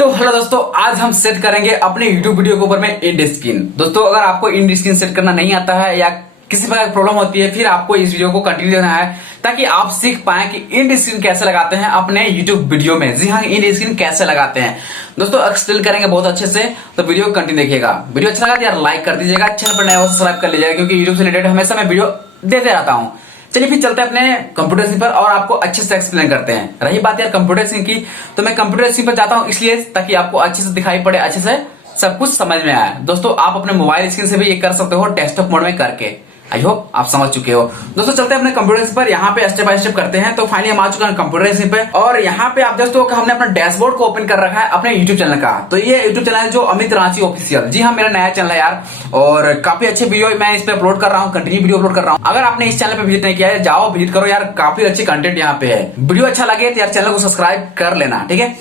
तो हेलो दोस्तों, आज हम सेट करेंगे अपने YouTube वीडियो के ऊपर में एंड स्क्रीन। दोस्तों अगर आपको एंड स्क्रीन सेट करना नहीं आता है या किसी प्रकार की प्रॉब्लम होती है, फिर आपको इस वीडियो को कंटिन्यू करना है ताकि आप सीख पाए कि एंड स्क्रीन कैसे लगाते हैं अपने YouTube वीडियो में। जी हाँ, एंड स्क्रीन कैसे लगाते हैं दोस्तों एक्सप्लेन करेंगे बहुत अच्छे से, तो वीडियो को कंटिन्यू देखिएगा। वीडियो अच्छा लगा तो यार लाइक कर दीजिएगा, चैनल पर नया हो सब्सक्राइब कर लीजिएगा, क्योंकि यूट्यूब से रिलेटेड हमेशा मैं वीडियो देते रहता हूँ। चलिए फिर चलते हैं अपने कंप्यूटर स्क्रीन पर और आपको अच्छे से एक्सप्लेन करते हैं। रही बात यार कंप्यूटर स्क्रीन की, तो मैं कंप्यूटर स्क्रीन पर जाता हूं इसलिए ताकि आपको अच्छे से दिखाई पड़े, अच्छे से सब कुछ समझ में आए। दोस्तों आप अपने मोबाइल स्क्रीन से भी ये कर सकते हो डेस्कटॉप मोड में करके। आई होप आप समझ चुके हो। दोस्तों चलते हैं अपने कंप्यूटर स्क्रीन पर, यहाँ पे स्टेप बाय स्टेप करते हैं। तो फाइनली हम आ चुके हैं कंप्यूटर स्क्रीन पे और यहाँ पे आप दोस्तों हमने अपना डैशबोर्ड को ओपन कर रखा है अपने यूट्यूब चैनल का। तो ये यूट्यूब चैनल है जो अमित रांची ऑफिशियल। जी हाँ, मेरा नया चैनल है यार, और काफी अच्छे वीडियो मैं इस पे अपलोड कर रहा हूँ, कंटिन्यू वीडियो अपलोड कर रहा हूँ। अगर आपने इस चैनल पे विजिट नहीं किया है, जाओ विजिट करो यार, काफी अच्छे कंटेंट यहाँ पे है। वीडियो अच्छा लगे तो यार चैनल को सब्सक्राइब कर लेना, ठीक है।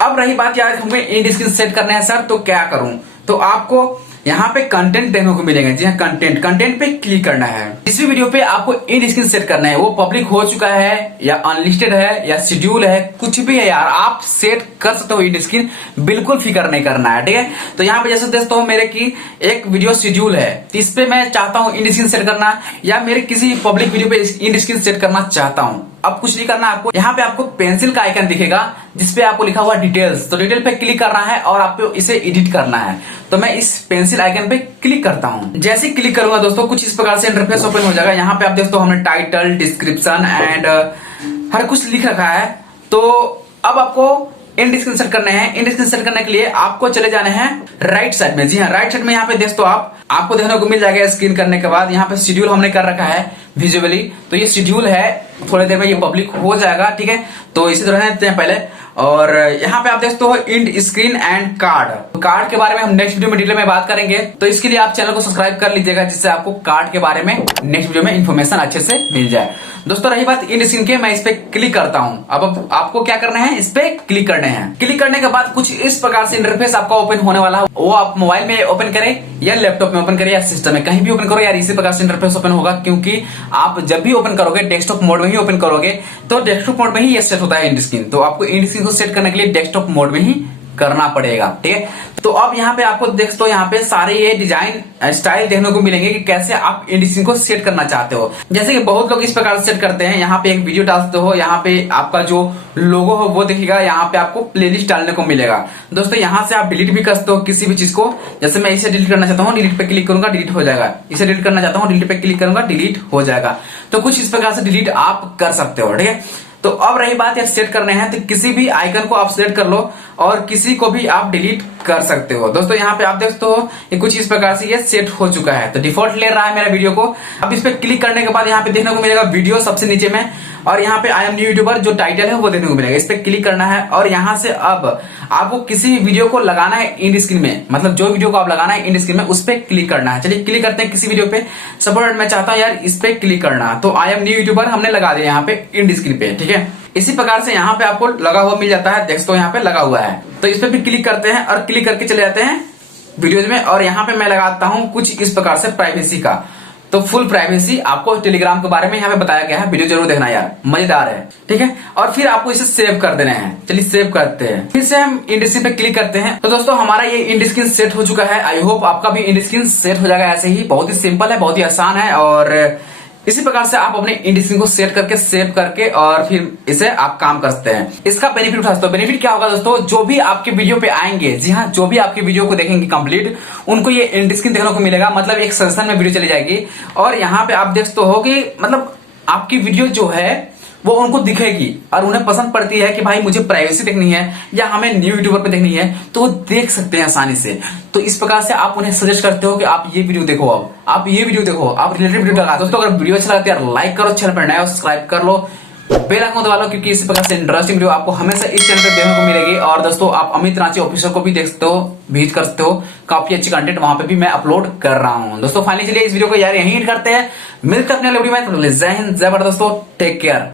अब रही बात यार हमें एंड स्क्रीन सेट करना है सर, तो क्या करूं? तो आपको यहाँ पे कंटेंट देखने को मिलेगा। जी हाँ, कंटेंट पे क्लिक करना है। इस वीडियो पे आपको एंड स्क्रीन सेट करना है, वो पब्लिक हो चुका है या अनलिस्टेड है या शेड्यूल है, कुछ भी है यार, आप सेट कर सकते हो एंड स्क्रीन, बिल्कुल फिक्र नहीं करना है, ठीक है। तो यहाँ पे जैसे दोस्तों मेरे की एक वीडियो शेड्यूल है, तो इस पे मैं चाहता हूँ एंड स्क्रीन सेट करना, या मेरे किसी पब्लिक वीडियो पे एंड स्क्रीन सेट करना चाहता हूँ। अब कुछ नहीं करना आपको, यहाँ पे आपको पेंसिल का आइकन दिखेगा जिसपे आपको लिखा हुआ डिटेल्स, तो डिटेल पे क्लिक करना है और आपको इसे एडिट करना है। तो मैं इस पेंसिल आइकन पे क्लिक करता हूँ। जैसे क्लिक करूंगा दोस्तों कुछ इस प्रकार से इंटरफेस ओपन हो जाएगा। यहाँ पे आप दोस्तों हमने टाइटल, डिस्क्रिप्शन एंड हर कुछ लिख रखा है। तो अब आपको एंड स्क्रीन सेट करने हैं। एंड स्क्रीन सेट करने के लिए आपको चले जाने हैं राइट साइड में। जी हाँ, राइट साइड में यहाँ पे दोस्तों आपको देखने को मिल जाएगा स्क्रीन करने के बाद, यहाँ पे शेड्यूल हमने कर रखा है विजुअली। तो ये शेड्यूल है, थोड़ी देर में ये पब्लिक हो जाएगा, ठीक है। तो इसी तरह रहते हैं पहले, और यहाँ पे आप देखते हो एंड स्क्रीन एंड कार्ड के बारे में हम नेक्स्ट वीडियो में डिटेल में बात करेंगे। तो इसके लिए आप चैनल को सब्सक्राइब कर लीजिएगा, जिससे आपको कार्ड के बारे में नेक्स्ट वीडियो में इंफॉर्मेशन अच्छे से मिल जाए। दोस्तों रही बात एंड स्क्रीन के, मैं इस पे क्लिक करता हूँ। अब आपको क्या करना है, इस पे क्लिक करने हैं। क्लिक करने के बाद कुछ इस प्रकार से इंटरफेस आपका ओपन होने वाला है। वो आप मोबाइल में ओपन करें या लैपटॉप में ओपन करें या सिस्टम में, कहीं भी ओपन करो यार, इसी प्रकार से इंटरफेस ओपन होगा। क्योंकि आप जब भी ओपन करोगे डेस्कटॉप मोड में ही ओपन करोगे, तो डेस्कटॉप मोड में ही ये सेट होता है एंड स्क्रीन। तो आपको एंड स्क्रीन को सेट करने के लिए डेस्कटॉप मोड में ही करना पड़ेगा, ठीक है। तो अब यहाँ पे आपको देख तो यहाँ पे सारे ये डिजाइन स्टाइल देखने को मिलेंगे कि कैसे आप एंड स्क्रीन को सेट करना चाहते हो। जैसे कि बहुत लोग इस प्रकार से सेट करते हैं, यहाँ पे एक वीडियो डालते हो, यहाँ पे आपका जो लोगो हो वो दिखेगा, यहाँ पे आपको प्लेलिस्ट डालने को मिलेगा। दोस्तों यहाँ से आप डिलीट भी कर सकते हो किसी भी चीज को। जैसे मैं इसे डिलीट करना चाहता हूँ, डिलीट पे क्लिक करूंगा, डिलीट हो जाएगा। इसे डिलीट करना चाहता हूँ, डिलीट पे क्लिक करूंगा, डिलीट हो जाएगा। तो कुछ इस प्रकार से डिलीट आप कर सकते हो, ठीक है। तो अब रही बात यार सेट करने हैं, तो किसी भी आइकन को आप सेलेक्ट कर लो और किसी को भी आप डिलीट कर सकते हो। दोस्तों यहाँ पे आप देखते हो ये कुछ इस प्रकार से ये सेट हो चुका है। तो डिफॉल्ट ले रहा है मेरा वीडियो को। अब इस पे क्लिक करने के बाद यहाँ पे देखने को मिलेगा वीडियो सबसे नीचे में, और यहाँ पे आई एम न्यू यूट्यूबर जो टाइटल है वो देखने को मिलेगा। इस पे क्लिक करना है और यहाँ से अब आपको किसी वीडियो को लगाना है एंड स्क्रीन में, मतलब जो वीडियो को आप लगाना है एंड स्क्रीन में उस पे क्लिक करना है। चलिए क्लिक करते हैं किसी वीडियो पे। सपोर्ट मैं चाहता हूँ यार इस पे क्लिक करना, तो आई एम न्यू यूट्यूबर हमने लगा दिया यहाँ पे एंड स्क्रीन पे, ठीक है। इसी प्रकार से यहाँ पे आपको लगा हुआ मिल जाता है, देख तो यहाँ पे लगा हुआ है। तो इस पे भी क्लिक करते हैं और क्लिक करके चले जाते हैं वीडियोज में, और यहाँ पे मैं लगाता हूँ कुछ इस प्रकार से प्राइवेसी का। तो फुल प्राइवेसी आपको टेलीग्राम के बारे में यहाँ पे बताया गया है, वीडियो जरूर देखना यार, मजेदार है, ठीक है। और फिर आपको इसे सेव कर देना है। चलिए सेव करते हैं, फिर से हम एंड स्क्रीन पे क्लिक करते हैं। तो दोस्तों हमारा ये एंड स्क्रीन सेट हो चुका है। आई होप आपका भी एंड स्क्रीन सेट हो जाएगा ऐसे ही। बहुत ही सिंपल है, बहुत ही आसान है, और इसी प्रकार से आप अपने एंड स्क्रीन को सेट करके सेव करके और फिर इसे आप काम कर सकते हैं। इसका बेनिफिट उठा सकते हो। बेनिफिट क्या होगा दोस्तों, जो भी आपके वीडियो पे आएंगे, जी हाँ, जो भी आपके वीडियो को देखेंगे कंप्लीट, उनको ये एंड स्क्रीन देखने को मिलेगा, मतलब एक सजेशन में वीडियो चली जाएगी। और यहाँ पे आप देख सकते हो कि मतलब आपकी वीडियो जो है वो उनको दिखेगी और उन्हें पसंद पड़ती है कि भाई मुझे प्राइवेसी देखनी है या हमें न्यू यूट्यूबर पे देखनी है, तो वो देख सकते हैं आसानी से। तो इस प्रकार से आप उन्हें सजेस्ट करते हो कि आप ये वीडियो देखो, अब आप ये वीडियो देखो, आप रिलेटेड वीडियो लगा। दोस्तों अगर वीडियो अच्छा लगता है यार लाइक करो, चैनल पर नया हो सब्सक्राइब कर लो, बेल आइकन दबा लो, क्योंकि इसी प्रकार से इंटरेस्टिंग वीडियो आपको हमेशा इस चैनल पे देखने को मिलेगी। और दोस्तों आप अमित रांची ऑफिशियल को भी देख सकते हो, विजिट कर सकते हो, काफी अच्छी कंटेंट वहां पे भी मैं अपलोड कर रहा हूँ। दोस्तों फाइनली चलिए इस वीडियो को यार यहीं करते हैं, मिलकर अपने वीडियो में। जय हिंद, जय भारत दोस्तों, टेक केयर।